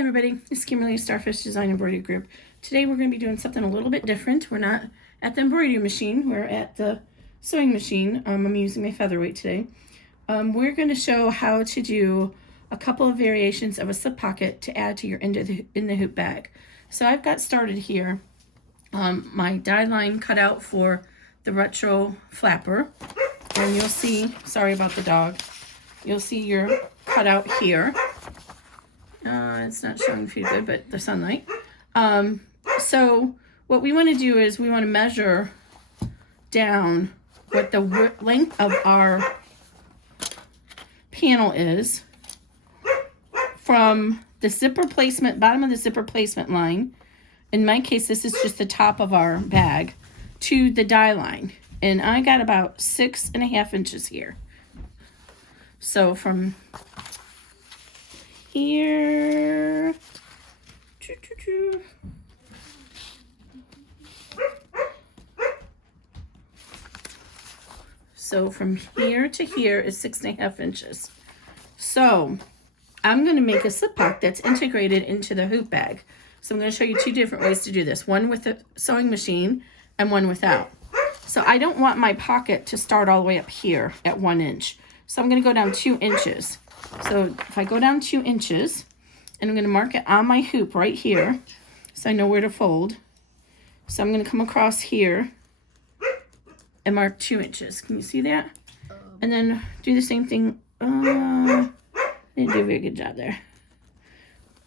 everybody, it's Kimberly, Starfish Design Embroidery Group. Today we're going to be doing something a little bit different. We're not at the embroidery machine, we're at the sewing machine. I'm using my featherweight today. We're going to show how to do a couple of variations of a slip pocket to add to your in the hoop bag. So I've got started here. My die line cut out for the retro flapper, and you'll see, sorry about the dog, you'll see your cutout here. It's not showing pretty good, but the sunlight. So what we want to do is we want to measure down what the length of our panel is from the zipper placement, bottom of the zipper placement line. In my case, this is just the top of our bag to the die line. And I got about 6.5 inches here. So from here, so from here to here is 6.5 inches. So I'm going to make a slip pocket that's integrated into the hoop bag. So I'm going to show you two different ways to do this. One with the sewing machine and one without. So I don't want my pocket to start all the way up here at 1 inch. So I'm going to go down 2 inches. So if I go down 2 inches, and I'm going to mark it on my hoop right here, so I know where to fold. So I'm going to come across here and mark 2 inches. Can you see that? And then do the same thing. I didn't do a very good job there.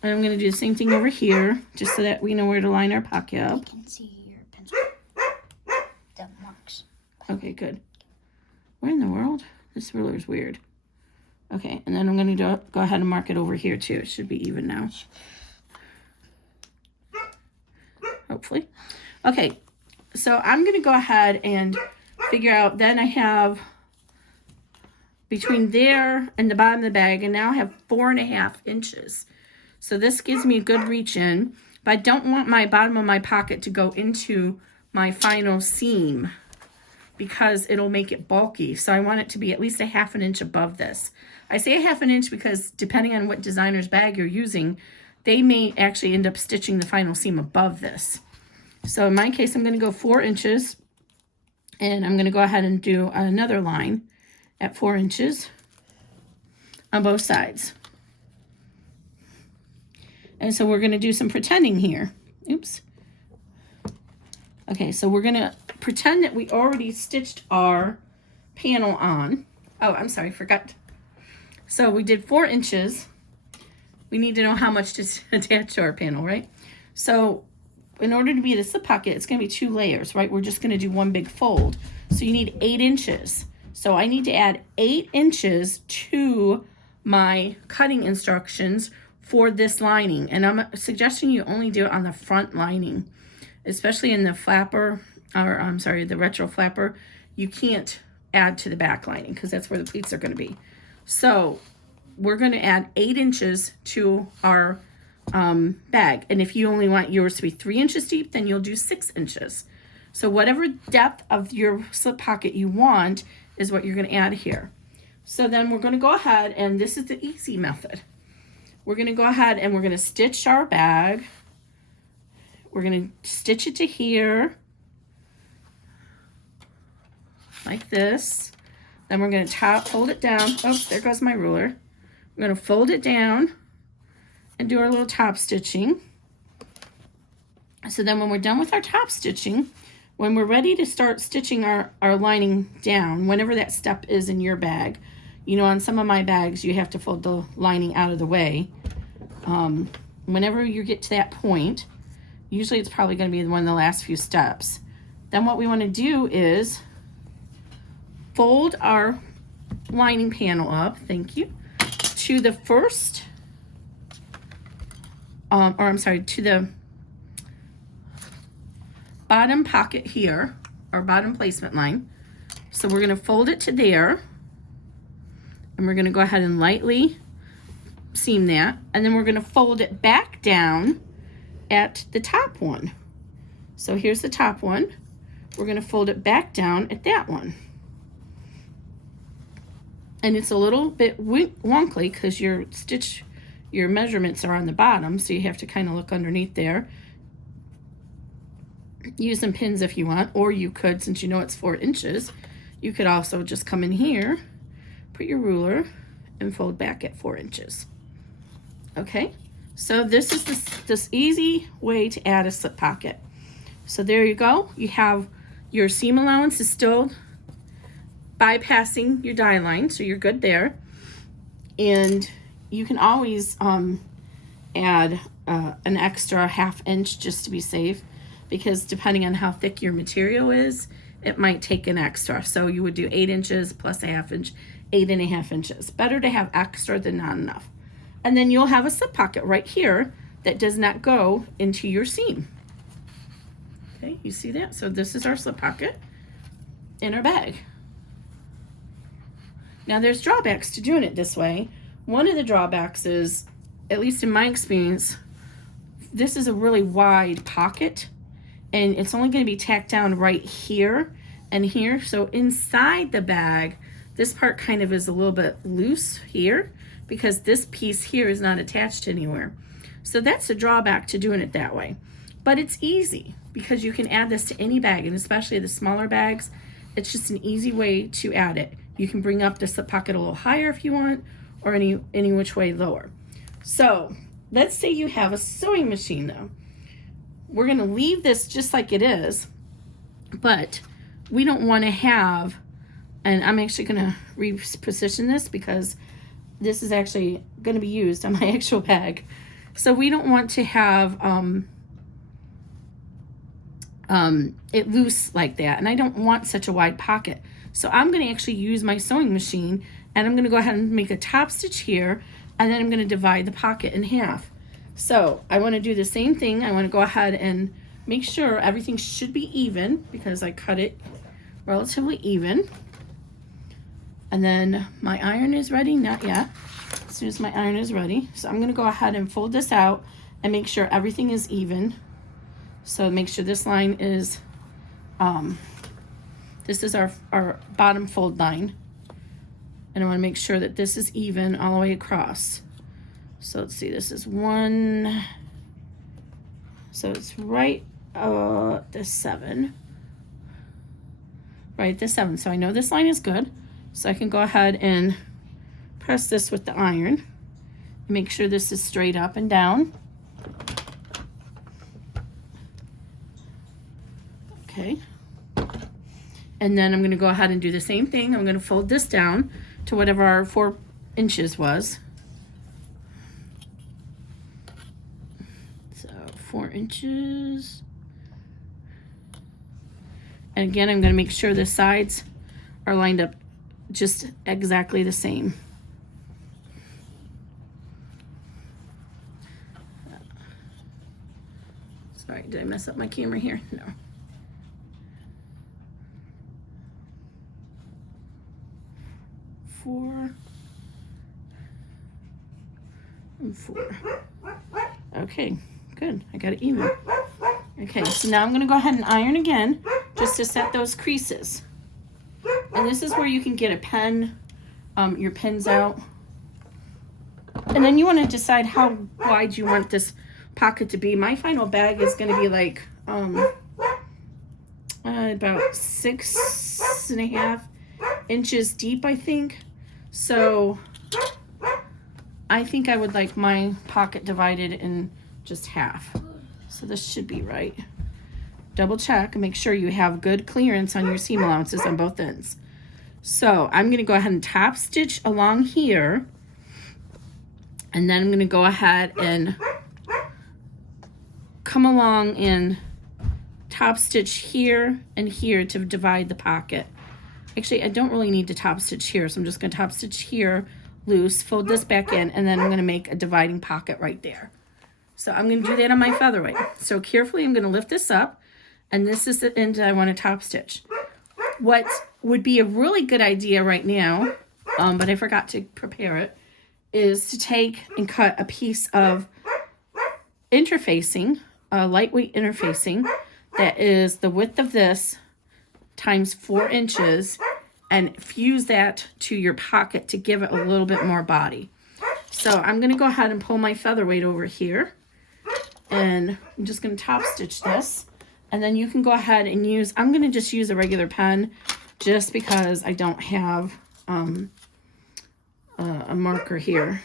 And I'm going to do the same thing over here, just so that we know where to line our pocket up. I can see your pencil. The marks. Okay, good. Where in the world? This ruler is weird. Okay, and then I'm going to go ahead and mark it over here too. It should be even now. Hopefully. Okay, so I'm going to go ahead and figure out, then I have between there and the bottom of the bag, and now I have 4.5 inches. So this gives me a good reach in, but I don't want my bottom of my pocket to go into my final seam because it'll make it bulky. So I want it to be at least 1/2 inch above this. I say 1/2 inch because depending on what designer's bag you're using, they may actually end up stitching the final seam above this. So in my case, I'm going to go 4 inches, and I'm going to go ahead and do another line at 4 inches on both sides. And so we're going to do some pretending here. Oops. Okay, so we're going to pretend that we already stitched our panel on. Oh, I'm sorry, forgot. So we did 4 inches. We need to know how much to attach to our panel, right? So in order to be the slip pocket, it's going to be 2 layers, right? We're just going to do one big fold. So you need 8 inches. So I need to add 8 inches to my cutting instructions for this lining. And I'm suggesting you only do it on the front lining, especially in the flapper, or I'm sorry, the retro flapper. You can't add to the back lining because that's where the pleats are going to be. So we're going to add 8 inches to our bag. And if you only want yours to be 3 inches deep, then you'll do 6 inches. So whatever depth of your slip pocket you want is what you're going to add here. So then we're going to go ahead, and this is the easy method. We're going to go ahead and we're going to stitch our bag. We're going to stitch it to here, like this. Then we're going to fold it down. Oh, there goes my ruler. We're going to fold it down and do our little top stitching. So then when we're done with our top stitching, when we're ready to start stitching our lining down, whenever that step is in your bag, you know, on some of my bags, you have to fold the lining out of the way. Whenever you get to that point, usually it's probably going to be one of the last few steps. Then what we want to do is fold our lining panel up, thank you, to the first, to the bottom pocket here, our bottom placement line. So we're going to fold it to there, and we're going to go ahead and lightly seam that, and then we're going to fold it back down at the top one. So here's the top one. We're going to fold it back down at that one. And it's a little bit wonky because your stitch your measurements are on the bottom, so you have to kind of look underneath there. Use some pins if you want, or you could, since you know it's 4 inches, you could also just come in here, put your ruler, and fold back at 4 inches. Okay, so this is this easy way to add a slip pocket. So there you go. You have your seam allowance is still bypassing your die line, so you're good there. And you can always add an extra 1/2 inch just to be safe, because depending on how thick your material is, it might take an extra. So you would do 8 inches plus 1/2 inch, 8.5 inches. Better to have extra than not enough. And then you'll have a slip pocket right here that does not go into your seam. Okay, you see that? So this is our slip pocket in our bag. Now there's drawbacks to doing it this way. One of the drawbacks is, at least in my experience, this is a really wide pocket, and it's only going to be tacked down right here and here. So inside the bag, this part kind of is a little bit loose here, because this piece here is not attached anywhere. So that's a drawback to doing it that way. But it's easy, because you can add this to any bag, and especially the smaller bags, it's just an easy way to add it. You can bring up the slip pocket a little higher if you want, or any which way lower. So let's say you have a sewing machine though. We're gonna leave this just like it is, but we don't wanna have, and I'm actually gonna reposition this because this is actually gonna be used on my actual bag. So we don't want to have it loose like that, and I don't want such a wide pocket. So I'm going to actually use my sewing machine, and I'm going to go ahead and make a top stitch here, and then I'm going to divide the pocket in half. So I want to do the same thing. I want to go ahead and make sure everything should be even, because I cut it relatively even. And then my iron is ready. Not yet. As soon as my iron is ready. So I'm going to go ahead and fold this out and make sure everything is even. So make sure this line is, this is our bottom fold line. And I want to make sure that this is even all the way across. So let's see, this is 1, so it's right the 7. Right, the 7. So I know this line is good. So I can go ahead and press this with the iron. Make sure this is straight up and down. Okay. And then I'm going to go ahead and do the same thing. I'm going to fold this down to whatever our 4 inches was. So 4 inches. And again, I'm going to make sure the sides are lined up just exactly the same. Sorry, did I mess up my camera here? No. Four and 4. Okay, good. I got it even. Okay, so now I'm going to go ahead and iron again just to set those creases. And this is where you can get a pen, your pins out. And then you want to decide how wide you want this pocket to be. My final bag is going to be like about 6.5 inches deep, I think. So I think I would like my pocket divided in just half. So this should be right. Double check and make sure you have good clearance on your seam allowances on both ends. So I'm going to go ahead and top stitch along here, and then I'm going to go ahead and come along and top stitch here and here to divide the pocket. Actually, I don't really need to top stitch here, so I'm just going to top stitch here loose, fold this back in, and then I'm going to make a dividing pocket right there. So I'm going to do that on my featherweight. So carefully I'm going to lift this up, and this is the end I want to top stitch. What would be a really good idea right now, but I forgot to prepare it, is to take and cut a piece of interfacing, lightweight interfacing, that is the width of this times 4 inches, and fuse that to your pocket to give it a little bit more body. So I'm going to go ahead and pull my featherweight over here. And I'm just going to top stitch this. And then you can go ahead and use, I'm going to just use a regular pen just because I don't have a marker here.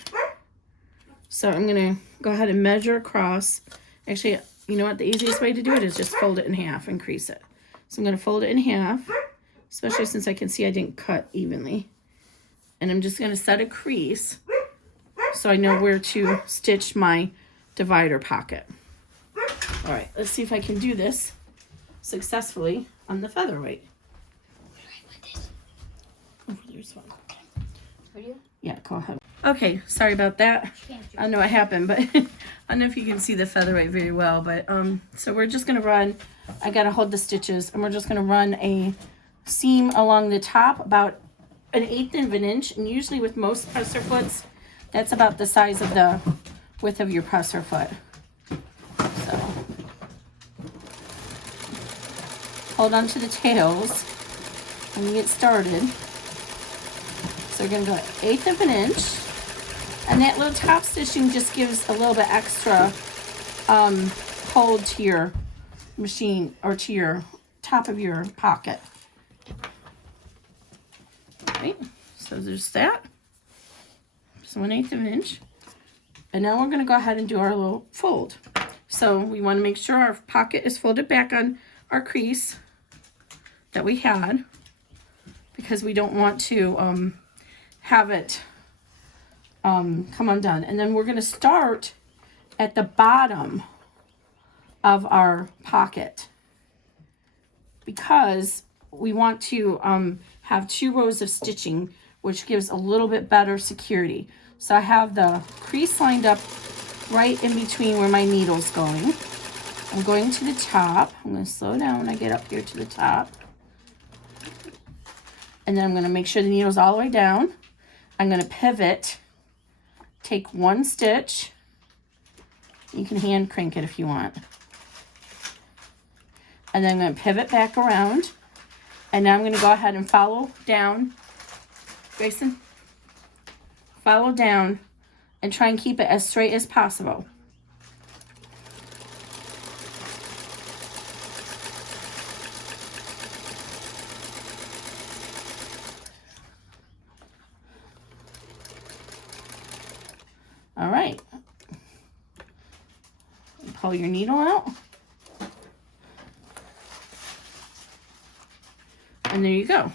So I'm going to go ahead and measure across. Actually, you know what? The easiest way to do it is just fold it in half and crease it. So I'm going to fold it in half, especially since I can see I didn't cut evenly. And I'm just going to set a crease so I know where to stitch my divider pocket. All right, let's see if I can do this successfully on the featherweight. Where do I put this? Over there's one. Where do you? Yeah, go ahead. Okay, sorry about that. I don't know what happened, but I don't know if you can see the featherweight very well. But so we're just gonna run. I gotta hold the stitches, and we're just gonna run a seam along the top about 1/8 of an inch. And usually with most presser foots, that's about the size of the width of your presser foot. So hold on to the tails when you get started. So we're going to go 1/8 of an inch. And that little top stitching just gives a little bit extra hold to your machine or to your top of your pocket. Right, so there's that. So 1/8 of an inch. And now we're going to go ahead and do our little fold. So we want to make sure our pocket is folded back on our crease that we had, because we don't want to have it come undone. And then we're going to start at the bottom of our pocket, because we want to have 2 rows of stitching, which gives a little bit better security. So I have the crease lined up right in between where my needle's going. I'm going to the top. I'm going to slow down when I get up here to the top. And then I'm going to make sure the needle's all the way down. I'm going to pivot, take 1 stitch. You can hand crank it if you want. And then I'm going to pivot back around. And now I'm going to go ahead and follow down. Grayson, follow down and try and keep it as straight as possible. All right. Pull your needle out. And there you go.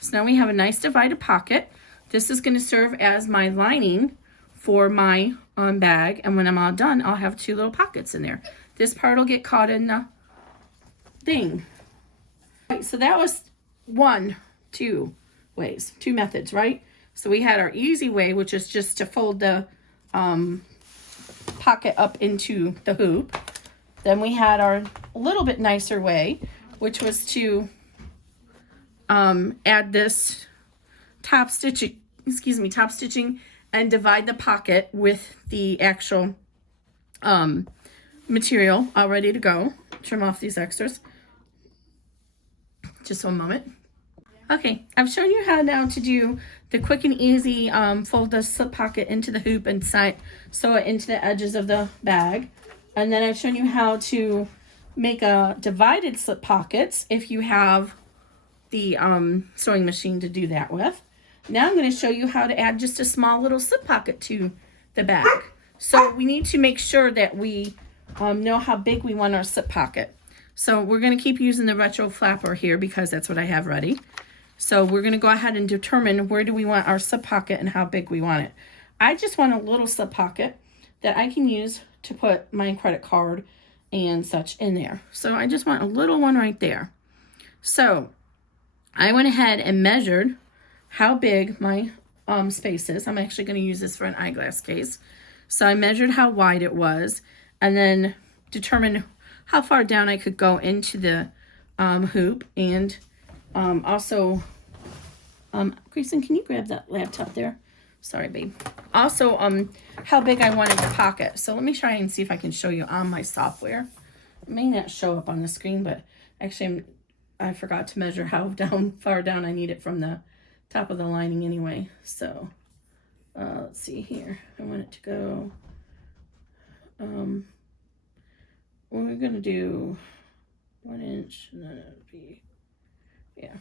So now we have a nice divided pocket. This is going to serve as my lining for my bag. And when I'm all done, I'll have 2 little pockets in there. This part will get caught in the thing. All right, so that was 2 ways, 2 methods, right? So we had our easy way, which is just to fold the pocket up into the hoop. Then we had our little bit nicer way, which was to add this top stitching and divide the pocket with the actual material all ready to go. Trim off these extras. Just 1 moment. Okay, I've shown you how now to do the quick and easy fold the slip pocket into the hoop and sew it into the edges of the bag. And then I've shown you how to make a divided slip pockets if you have the sewing machine to do that with. Now I'm going to show you how to add just a small little slip pocket to the bag. So we need to make sure that we know how big we want our slip pocket. So we're going to keep using the retro flapper here because that's what I have ready. So we're going to go ahead and determine where do we want our slip pocket and how big we want it. I just want a little slip pocket that I can use to put my credit card and such in there. So I just want a little one right there. So I went ahead and measured how big my space is. I'm actually going to use this for an eyeglass case. So I measured how wide it was and then determined how far down I could go into the hoop, and also, Grayson, can you grab that laptop there? Sorry, babe. Also, how big I wanted the pocket. So let me try and see if I can show you on my software. It may not show up on the screen, but actually I forgot to measure how far down I need it from the top of the lining anyway. So let's see here. I want it to go, we're gonna do 1 inch, and then it would be, yeah.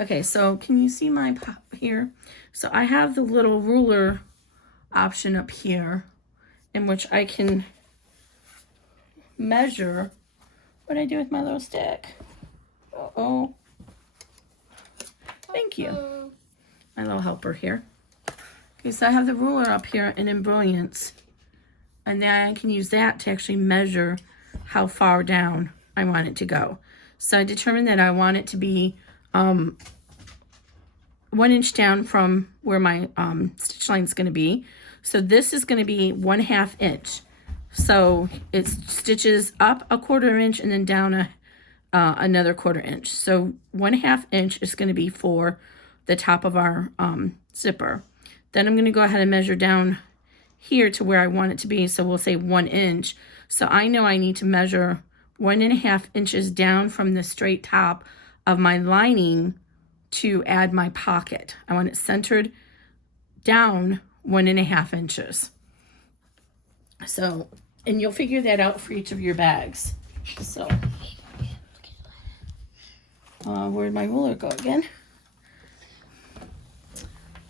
Okay, so can you see my pop here? So I have the little ruler option up here in which I can measure. What did I do with my little stick? Uh-oh. Thank you. My little helper here. Okay, so I have the ruler up here in Embellish, and then I can use that to actually measure how far down I want it to go. So I determined that I want it to be 1 inch down from where my stitch line is going to be. So this is going to be 1/2 inch. So it stitches up a 1/4 inch and then down another 1/4 inch. So 1/2 inch is going to be for the top of our zipper. Then I'm going to go ahead and measure down here to where I want it to be. So we'll say 1 inch. So I know I need to measure 1.5 inches down from the straight top of my lining to add my pocket. I want it centered down 1.5 inches. So, and you'll figure that out for each of your bags. So, where'd my ruler go again?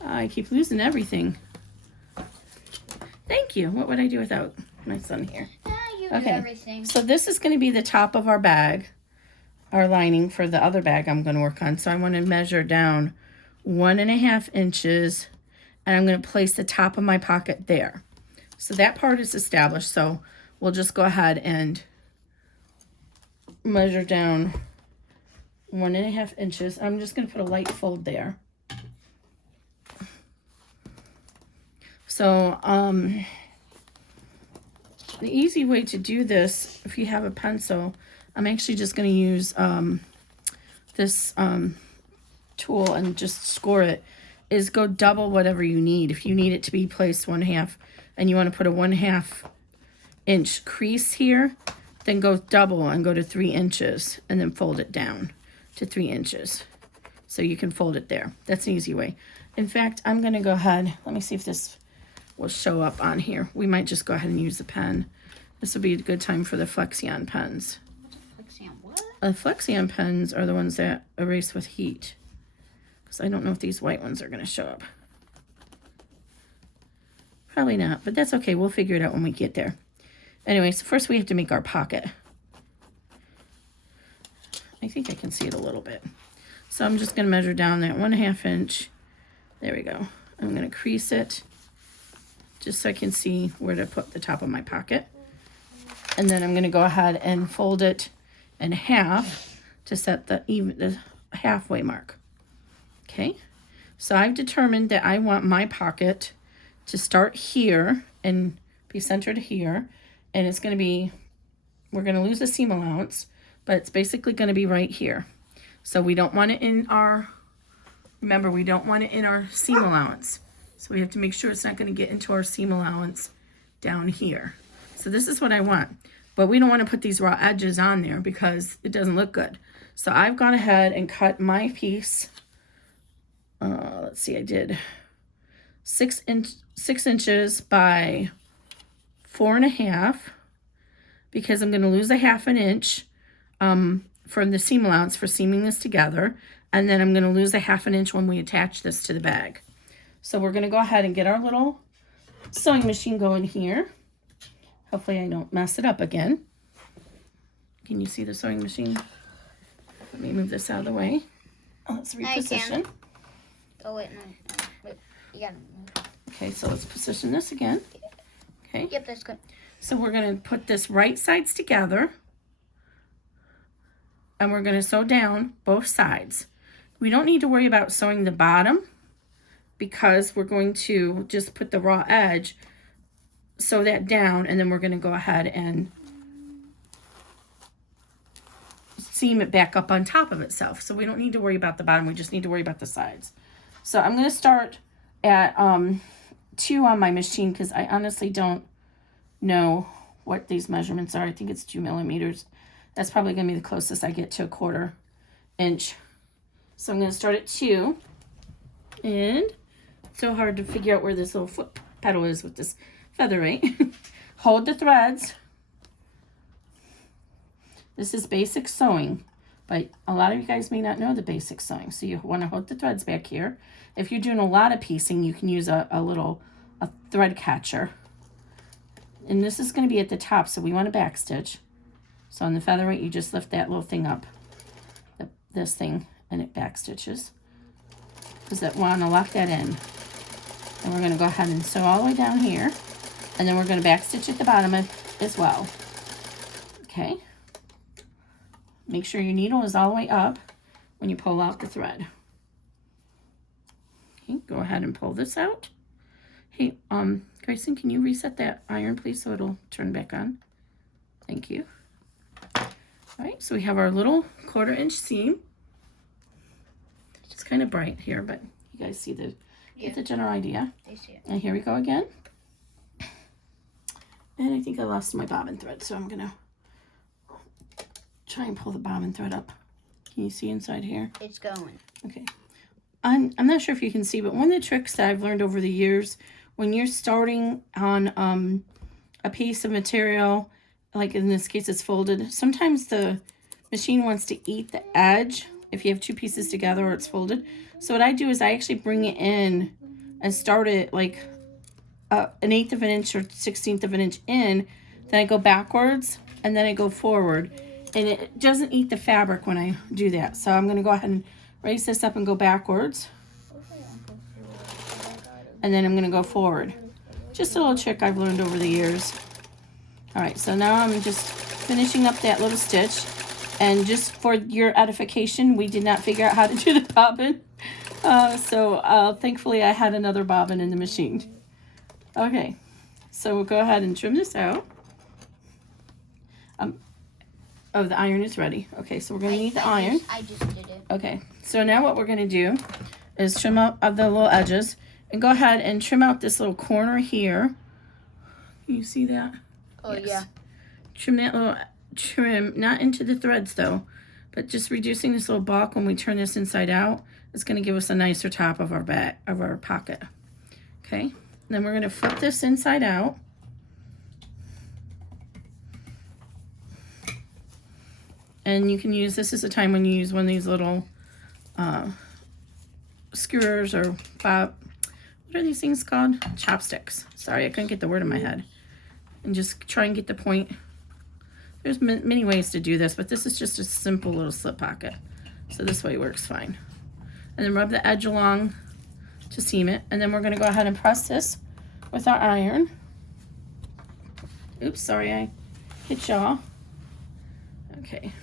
I keep losing everything. Thank you. What would I do without my son here? You do everything. So this is going to be the top of our bag, our lining for the other bag I'm going to work on. So I want to measure down 1.5 inches, and I'm going to place the top of my pocket there. So that part is established. So we'll just go ahead and measure down 1.5 inches. I'm just going to put a light fold there. So the easy way to do this, if you have a pencil, I'm actually just going to use this tool and just score it, is go double whatever you need. If you need it to be placed 1/2 and you want to put a 1/2 inch crease here, then go double and go to 3 inches and then fold it down to 3 inches. So you can fold it there. That's an easy way. In fact, I'm going to go ahead, let me see if this will show up on here. We might just go ahead and use the pen. This will be a good time for the Flexion pens. Flexion what? Flexion pens are the ones that erase with heat. Because I don't know if these white ones are going to show up. Probably not, but that's okay. We'll figure it out when we get there. Anyway, so first we have to make our pocket. I think I can see it a little bit. So I'm just going to measure down that 1/2 inch. There we go. I'm going to crease it just so I can see where to put the top of my pocket. And then I'm going to go ahead and fold it in half to set the halfway mark. Okay, so I've determined that I want my pocket to start here and be centered here. And it's going to be, we're going to lose the seam allowance, but it's basically going to be right here. So we don't want it in our, remember, we don't want it in our seam allowance. So we have to make sure it's not going to get into our seam allowance down here. So this is what I want. But we don't want to put these raw edges on there because it doesn't look good. So I've gone ahead and cut my piece. Let's see, I did 6 inches by 4.5 because I'm going to lose a 1/2 inch from the seam allowance for seaming this together. And then I'm going to lose a 1/2 inch when we attach this to the bag. So we're going to go ahead and get our little sewing machine going here. Hopefully I don't mess it up again. Can you see the sewing machine? Let me move this out of the way. Let's reposition. Oh, wait, no. Wait, you gotta move. Okay, so let's position this again. Okay. Yep, that's good. So we're going to put this right sides together. And we're going to sew down both sides. We don't need to worry about sewing the bottom because we're going to just put the raw edge, sew that down, and then we're going to go ahead and seam it back up on top of itself. So we don't need to worry about the bottom. We just need to worry about the sides. So I'm going to start at 2 on my machine because I honestly don't know what these measurements are. I think it's 2 millimeters. That's probably going to be the closest I get to a 1/4 inch. So I'm going to start at 2 and so hard to figure out where this little foot pedal is with this feather, right? Hold the threads. This is basic sewing, but a lot of you guys may not know the basic sewing. So you want to hold the threads back here. If you're doing a lot of piecing, you can use a thread catcher. And this is going to be at the top, so we want to back stitch. So on the feather weight, you just lift that little thing up, this thing, and it back stitches. Because we want to lock that in. And we're going to go ahead and sew all the way down here. And then we're going to back stitch at the bottom as well. Okay. Make sure your needle is all the way up when you pull out the thread. Okay, go ahead and pull this out. Hey, Grayson, can you reset that iron, please, so it'll turn back on? Thank you. All right, so we have our little 1/4 inch seam. It's kind of bright here, but you guys see get the general idea. I see it. And here we go again. And I think I lost my bobbin thread, so I'm gonna try and pull the bobbin thread up. Can you see inside here? It's going. Okay. I'm not sure if you can see, but one of the tricks that I've learned over the years, when you're starting on a piece of material, like in this case it's folded, sometimes the machine wants to eat the edge if you have two pieces together or it's folded. So what I do is I actually bring it in and start it like an 1/8 of an inch or 1/16 of an inch in, then I go backwards and then I go forward. And it doesn't eat the fabric when I do that. So I'm going to go ahead and raise this up and go backwards. And then I'm going to go forward. Just a little trick I've learned over the years. All right, so now I'm just finishing up that little stitch. And just for your edification, we did not figure out how to do the bobbin. So thankfully I had another bobbin in the machine. Okay, so we'll go ahead and trim this out. Oh, the iron is ready. Okay, so we're going to need the iron. I just did it. Okay, so now what we're going to do is trim out of the little edges. And go ahead and trim out this little corner here. Can you see that? Oh, yes. yeah. Trim that little trim, not into the threads though, but just reducing this little bulk when we turn this inside out. It's going to give us a nicer top of our back, of our pocket. Okay, and then we're going to flip this inside out. And you can use, this is a time when you use one of these little skewers or what are these things called? Chopsticks. Sorry, I couldn't get the word in my head. And just try and get the point. There's many ways to do this, but this is just a simple little slip pocket. So this way works fine. And then rub the edge along to seam it. And then we're going to go ahead and press this with our iron. Oops, sorry, I hit y'all. Okay.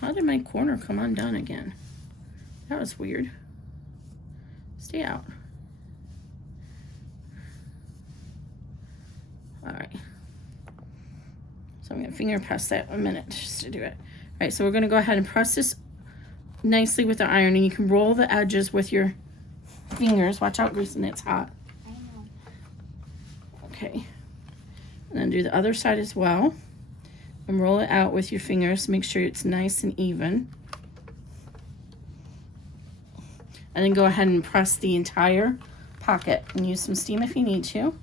How did my corner come undone again? That was weird. Stay out. All right. So I'm gonna finger press that a minute just to do it. All right, so we're gonna go ahead and press this nicely with the iron, and you can roll the edges with your fingers. Watch out, Grayson, it's hot. I know. Okay. And then do the other side as well. And roll it out with your fingers. Make sure it's nice and even. And then go ahead and press the entire pocket. And use some steam if you need to.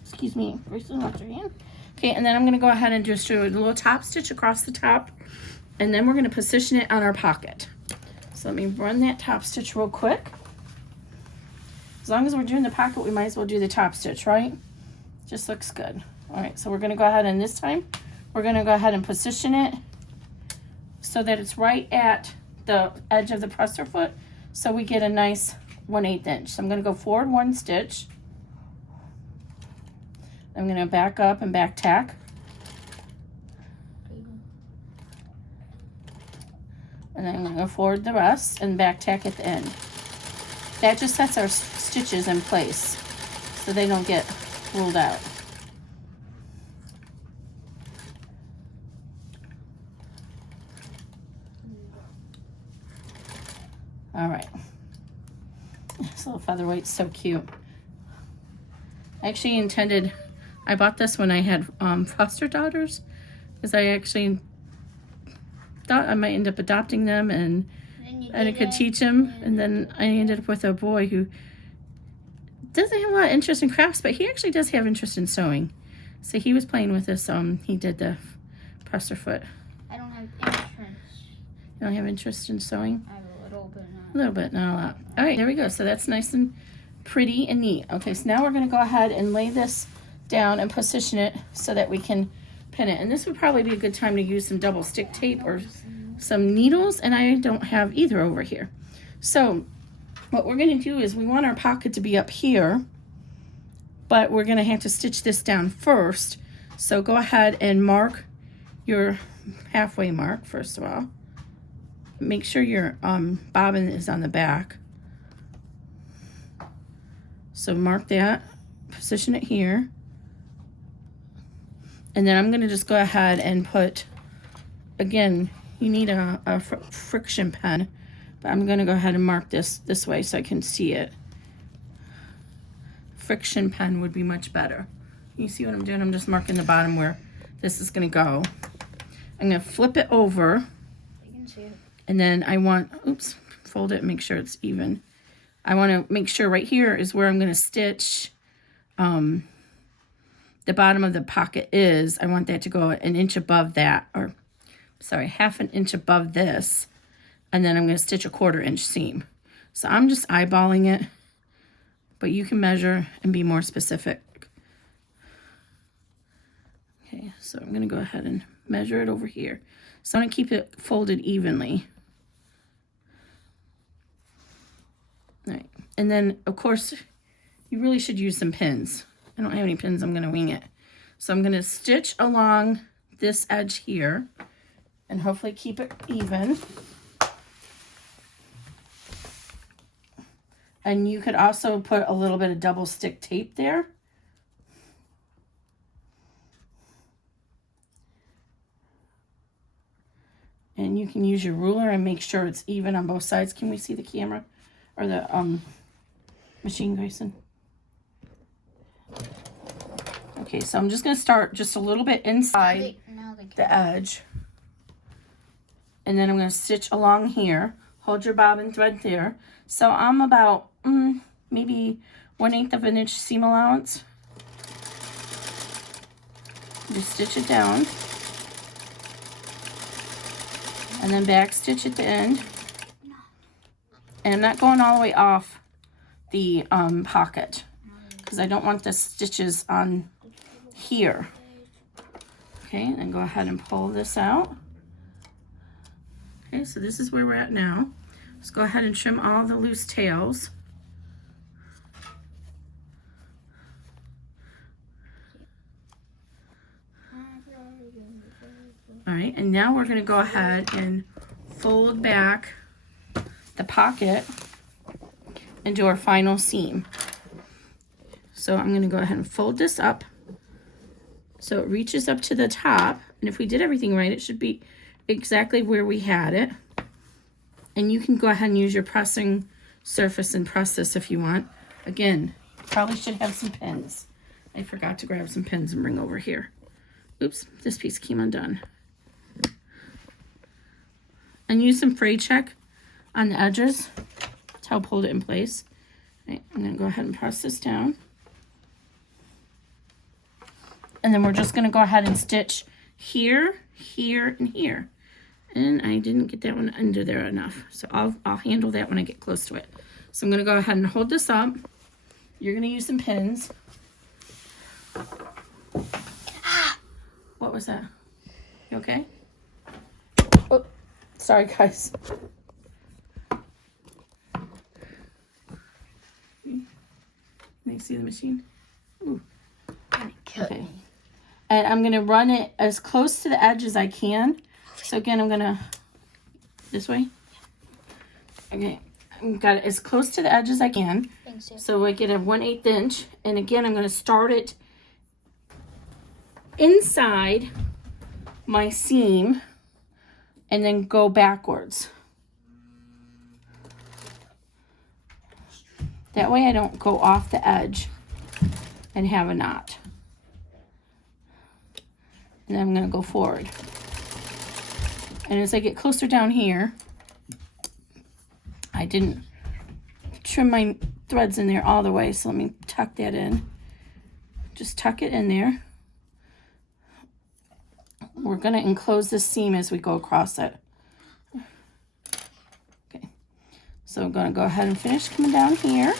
Excuse me. Okay, and then I'm going to go ahead and just do a little top stitch across the top. And then we're going to position it on our pocket. So let me run that top stitch real quick. As long as we're doing the pocket, we might as well do the top stitch, right? Just looks good. All right, so we're going to go ahead and this time we're going to go ahead and position it so that it's right at the edge of the presser foot, so we get a nice 1/8 inch. So I'm going to go forward 1 stitch. I'm going to back up and back tack. And then I'm going to go forward the rest and back tack at the end. That just sets our stitches in place so they don't get ruled out. All right. This little featherweight's so cute. I actually intended, I bought this when I had foster daughters, because I actually thought I might end up adopting them and Then you I did could it. teach him. And then I ended up with a boy who doesn't have a lot of interest in crafts, but he actually does have interest in sewing. So he was playing with this. He did the presser foot. I don't have interest. You don't have interest in sewing? I have a little bit. A little bit, not a lot. All right, there we go. So that's nice and pretty and neat. Okay, so now we're going to go ahead and lay this down and position it so that we can pin it. And this would probably be a good time to use some double stick tape or some needles, and I don't have either over here. So what we're going to do is we want our pocket to be up here, but we're going to have to stitch this down first. So go ahead and mark your halfway mark first of all. Make sure your bobbin is on the back. So mark that, position it here. And then I'm going to just go ahead and put, again, you need a friction pen, but I'm going to go ahead and mark this way so I can see it. Friction pen would be much better. You see what I'm doing? I'm just marking the bottom where this is going to go. I'm going to flip it over. You can see it. And then I want, oops, fold it and make sure it's even. I want to make sure right here is where I'm going to stitch the bottom of the pocket is. I want that to go an inch above that, or sorry, half an inch above this. And then I'm going to stitch a 1/4 inch seam. So I'm just eyeballing it, but you can measure and be more specific. Okay, so I'm going to go ahead and measure it over here. So I'm going to keep it folded evenly. All right, and then of course you really should use some pins. I don't have any pins, I'm going to wing it. So I'm going to stitch along this edge here and hopefully keep it even. And you could also put a little bit of double stick tape there. And you can use your ruler and make sure it's even on both sides. Can we see the camera or the machine, Grayson? Okay, so I'm just going to start just a little bit inside the edge. And then I'm going to stitch along here. Hold your bobbin thread there. So I'm about maybe 1/8 of an inch seam allowance. Just stitch it down. And then back stitch at the end. And I'm not going all the way off the pocket because I don't want the stitches on here. Okay, and then go ahead and pull this out. Okay, so this is where we're at now. Let's go ahead and trim all the loose tails. All right, and now we're going to go ahead and fold back the pocket and do our final seam. So I'm going to go ahead and fold this up so it reaches up to the top. And if we did everything right, it should be exactly where we had it. And you can go ahead and use your pressing surface and press this if you want. Again, probably should have some pins. I forgot to grab some pins and bring over here. Oops, this piece came undone. And use some fray check on the edges to help hold it in place. Right, I'm going to go ahead and press this down. And then we're just going to go ahead and stitch here, here, and here. And I didn't get that one under there enough. So I'll handle that when I get close to it. So I'm going to go ahead and hold this up. You're going to use some pins. What was that? You okay? Oh, sorry guys. Can you see the machine? Ooh. Okay. And I'm going to run it as close to the edge as I can. So again, I'm going to, this way. Okay. I've got it as close to the edge as I can. So I get a 1/8 inch. And again, I'm going to start it inside my seam and then go backwards. That way I don't go off the edge and have a knot. And then I'm going to go forward. And as I get closer down here, I didn't trim my threads in there all the way, so let me tuck that in. Just tuck it in there. We're going to enclose this seam as we go across it. Okay, so I'm going to go ahead and finish coming down here.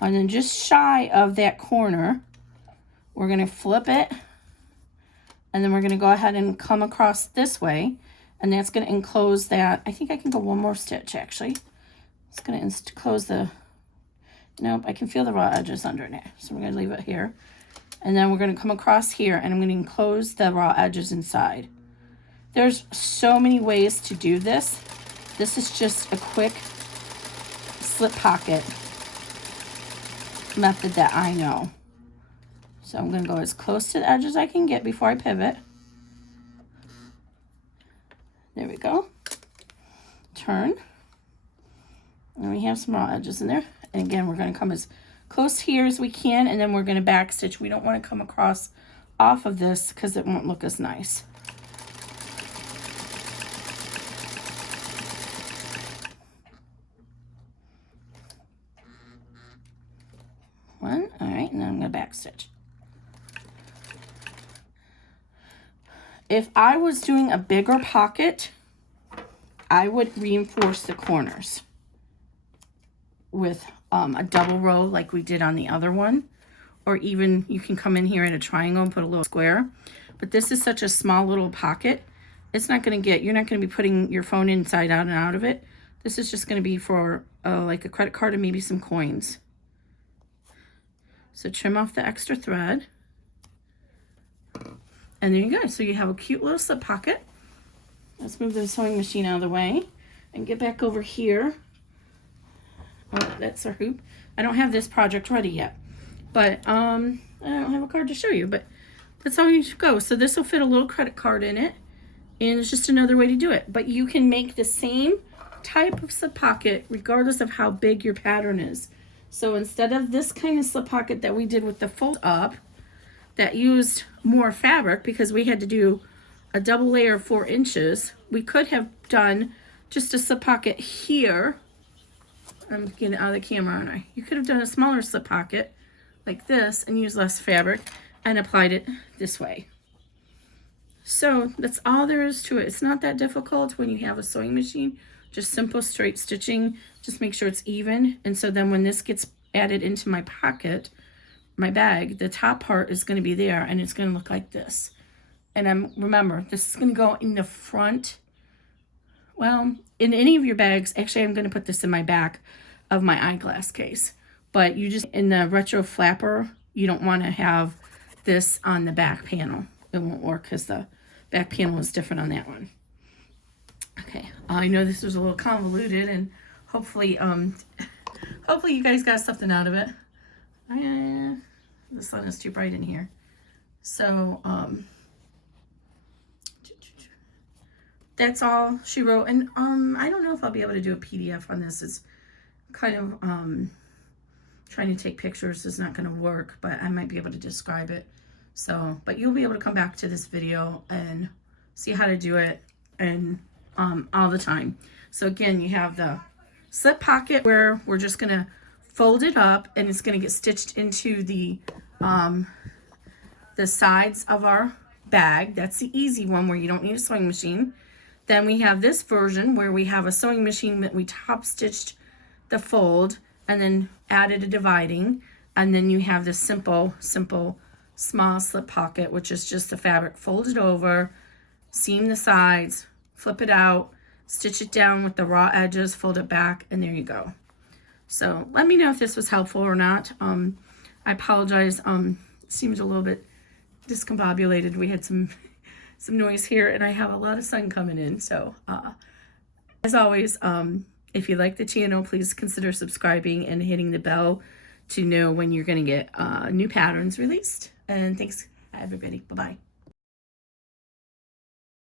And then just shy of that corner, we're going to flip it. And then we're going to go ahead and come across this way. And that's going to enclose that. I think I can go one more stitch, actually. It's going to close the... Nope, I can feel the raw edges under it. So we're going to leave it here. And then we're going to come across here, and I'm going to enclose the raw edges inside. There's so many ways to do this. This is just a quick slip pocket method that I know. So I'm going to go as close to the edge as I can get before I pivot. There we go. Turn. And we have some raw edges in there. And again, we're going to come as close here as we can, and then we're going to back stitch. We don't want to come across off of this because it won't look as nice. One, all right, and then I'm going to back stitch. If I was doing a bigger pocket, I would reinforce the corners with a double row like we did on the other one. Or even you can come in here in a triangle and put a little square. But this is such a small little pocket. It's not going to get, you're not going to be putting your phone inside out and out of it. This is just going to be for like a credit card and maybe some coins. So trim off the extra thread. And there you go. So you have a cute little slip pocket. Let's move the sewing machine out of the way and get back over here. Oh, that's our hoop. I don't have this project ready yet, but I don't have a card to show you, but that's how you go. So this will fit a little credit card in it, and it's just another way to do it. But you can make the same type of slip pocket regardless of how big your pattern is. So instead of this kind of slip pocket that we did with the fold up, that used more fabric because we had to do a double layer of 4 inches, we could have done just a slip pocket here. I'm getting out of the camera, aren't I? You could have done a smaller slip pocket like this and used less fabric and applied it this way. So that's all there is to it. It's not that difficult when you have a sewing machine. Just simple straight stitching. Just make sure it's even. And so then when this gets added into my pocket, my bag, the top part is going to be there and it's going to look like this. And remember, this is going to go in the front. Well, in any of your bags, actually I'm going to put this in my back of my eyeglass case. But you just, in the retro flapper, you don't want to have this on the back panel. It won't work because the back panel is different on that one. Okay, I know this was a little convoluted, and hopefully you guys got something out of it. The sun is too bright in here. So, that's all she wrote. And I don't know if I'll be able to do a PDF on this. It's kind of trying to take pictures is not going to work, but I might be able to describe it. So, but you'll be able to come back to this video and see how to do it and all the time. So again, you have the slip pocket where we're just going to fold it up and it's going to get stitched into the sides of our bag. That's the easy one where you don't need a sewing machine. Then we have this version where we have a sewing machine that we top stitched the fold and then added a dividing. And then you have this simple small slip pocket, which is just the fabric folded over, seam the sides, flip it out, stitch it down with the raw edges, fold it back, and there you go. So let me know if this was helpful or not. I apologize. It seems a little bit discombobulated. We had some noise here, and I have a lot of sun coming in. So as always, if you like the channel, please consider subscribing and hitting the bell to know when you're going to get new patterns released. And thanks, everybody. Bye-bye.